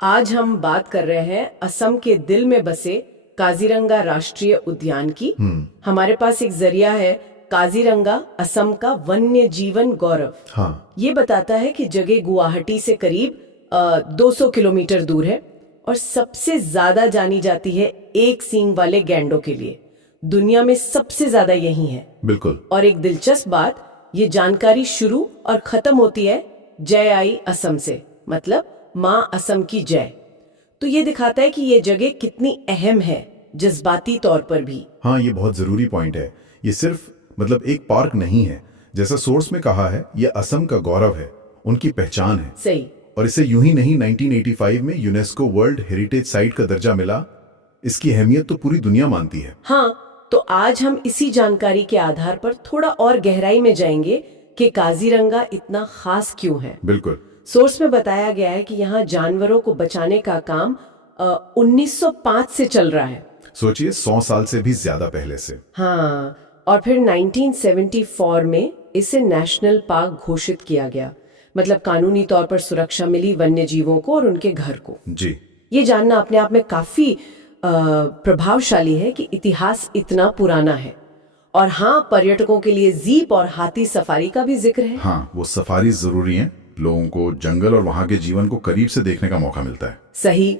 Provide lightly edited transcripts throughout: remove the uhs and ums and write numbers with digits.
आज हम बात कर रहे हैं असम के दिल में बसे काजीरंगा राष्ट्रीय उद्यान की। हमारे पास एक जरिया है, काजीरंगा असम का वन्य जीवन गौरव। हाँ। ये बताता है कि जगह गुवाहाटी से करीब 200 किलोमीटर दूर है और सबसे ज्यादा जानी जाती है एक सींग वाले गैंडों के लिए। दुनिया में सबसे ज्यादा यही है। बिल्कुल। और एक दिलचस्प बात, ये जानकारी शुरू और खत्म होती है जय आई असम से, मतलब माँ असम की जय। तो ये दिखाता है कि ये जगह कितनी अहम है, जज्बाती तौर पर भी। हाँ, ये बहुत जरूरी पॉइंट है। ये सिर्फ एक पार्क नहीं है, जैसा सोर्स में कहा है, ये असम का गौरव है, उनकी पहचान है। सही। और इसे यूं ही नहीं, 1985 में यूनेस्को वर्ल्ड हेरिटेज साइट का दर्जा मिला। इसकी अहमियत तो पूरी दुनिया मानती है। हाँ, तो आज हम इसी जानकारी के आधार पर थोड़ा और गहराई में जाएंगे कि काजीरंगा इतना खास क्यों है। बिल्कुल। सोर्स में बताया गया है कि यहाँ जानवरों को बचाने का काम 1905 से चल रहा है। सोचिए, 100 साल से भी ज्यादा पहले से। हाँ, और फिर 1974 में इसे नेशनल पार्क घोषित किया गया, मतलब कानूनी तौर पर सुरक्षा मिली वन्य जीवों को और उनके घर को। जी। ये जानना अपने आप में काफी प्रभावशाली है कि इतिहास इतना पुराना है। और हाँ, पर्यटकों के लिए जीप और हाथी सफारी का भी जिक्र है। हाँ, वो सफारी जरूरी है। लोगों को जंगल और वहां के जीवन को करीब से देखने का मौका मिलता है। सही।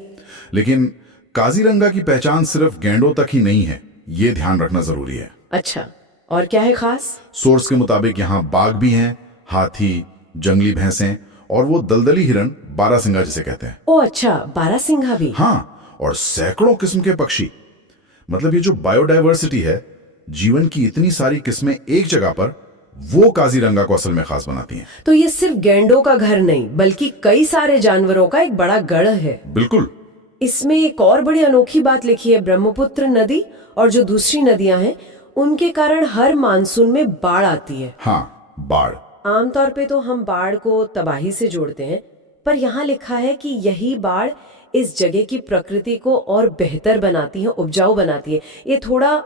लेकिन काजीरंगा की पहचान सिर्फ गैंडों तक ही नहीं है, ये ध्यान रखना जरूरी है। अच्छा, और क्या है खास? सोर्स के मुताबिक यहाँ बाघ भी हैं, हाथी, जंगली भैंसें और वो दलदली हिरण, बारहसिंगा जिसे कहते हैं। ओ अच्छा, बारहसिंगा भी। हाँ, और सैकड़ों किस्म के पक्षी। मतलब ये जो बायोडायवर्सिटी है, जीवन की इतनी सारी किस्में एक जगह पर, वो काजीरंगा को असल में खास बनाती हैं। तो ये सिर्फ गैंडों का घर नहीं, बल्कि कई सारे जानवरों का एक बड़ा गढ़ है। बिल्कुल। इसमें एक और बड़ी अनोखी बात लिखी है, ब्रह्मपुत्र नदी और जो दूसरी नदियां हैं, उनके कारण हर मानसून में बाढ़ आती है। हाँ, बाढ़। आमतौर पे तो हम बाढ़ को तबाही से जोड़ते हैं, पर यहाँ लिखा है कि यही बाढ़ इस जगह की प्रकृति को और बेहतर बनाती है, उपजाऊ बनाती है। ये थोड़ा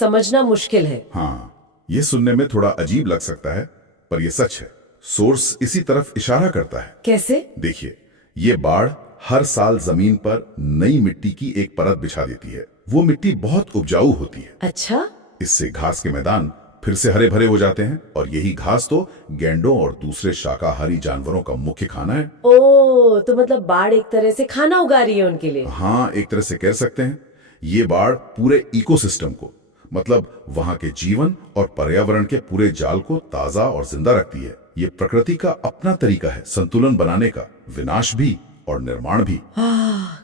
समझना मुश्किल है। हाँ, ये सुनने में थोड़ा अजीब लग सकता है, पर ये सच है। सोर्स इसी तरफ इशारा करता है। कैसे? देखिए, ये बाढ़ हर साल जमीन पर नई मिट्टी की एक परत बिछा देती है। वो मिट्टी बहुत उपजाऊ होती है। अच्छा। इससे घास के मैदान फिर से हरे भरे हो जाते हैं, और यही घास तो गैंडों और दूसरे शाकाहारी जानवरों का मुख्य खाना है। ओ, तो मतलब बाढ़ एक तरह से खाना उगा रही है उनके लिए। हाँ, एक तरह से कह सकते हैं। ये बाढ़ पूरे इकोसिस्टम को, मतलब वहां के जीवन और पर्यावरण के पूरे जाल को ताजा और जिंदा रखती है। ये प्रकृति का अपना तरीका है संतुलन बनाने का, विनाश भी और निर्माण भी।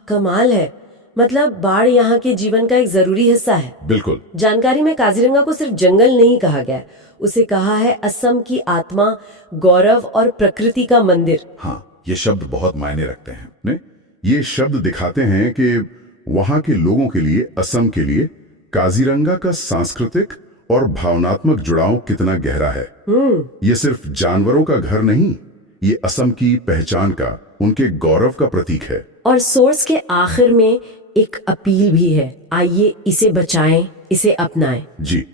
कमाल है। मतलब बाढ़ यहाँ के जीवन का एक जरूरी हिस्सा है। बिल्कुल। जानकारी में काजीरंगा को सिर्फ जंगल नहीं कहा गया, उसे कहा है असम की आत्मा, गौरव और प्रकृति का मंदिर। हाँ, ये शब्द बहुत मायने रखते हैं। ने? ये शब्द दिखाते हैं कि वहां के लोगों के लिए, असम के लिए काजीरंगा का सांस्कृतिक और भावनात्मक जुड़ाव कितना गहरा है। ये सिर्फ जानवरों का घर नहीं, ये असम की पहचान का, उनके गौरव का प्रतीक है। और सोर्स के आखिर में एक अपील भी है, आइए इसे बचाएं, इसे अपनाएं। जी,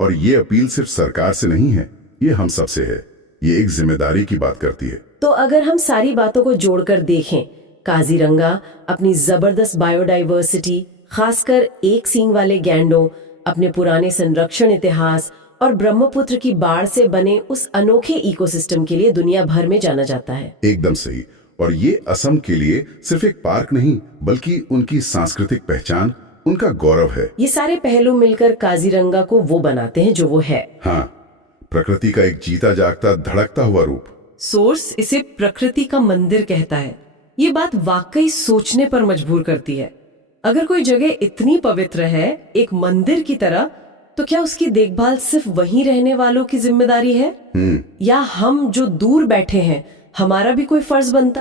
और ये अपील सिर्फ सरकार से नहीं है, ये हम सब से है। ये एक जिम्मेदारी की बात करती है। तो अगर हम सारी बातों को जोड़कर देखें, काजीरंगा अपनी जबरदस्त बायोडाइवर्सिटी, खासकर एक सींग वाले गैंडों, अपने पुराने संरक्षण इतिहास और ब्रह्मपुत्र की बाढ़ से बने उस अनोखे इकोसिस्टम के लिए दुनिया भर में जाना जाता है। एकदम सही। और ये असम के लिए सिर्फ एक पार्क नहीं, बल्कि उनकी सांस्कृतिक पहचान, उनका गौरव है। ये सारे पहलू मिलकर काजीरंगा को वो बनाते हैं जो वो है। हाँ, प्रकृति का एक जीता जागता, धड़कता हुआ रूप। सोर्स इसे प्रकृति का मंदिर कहता है। ये बात वाकई सोचने पर मजबूर करती है। अगर कोई जगह इतनी पवित्र है, एक मंदिर की तरह, तो क्या उसकी देखभाल सिर्फ वहीं रहने वालों की जिम्मेदारी है, या हम जो दूर बैठे हैं, हमारा भी कोई फर्ज बनता है?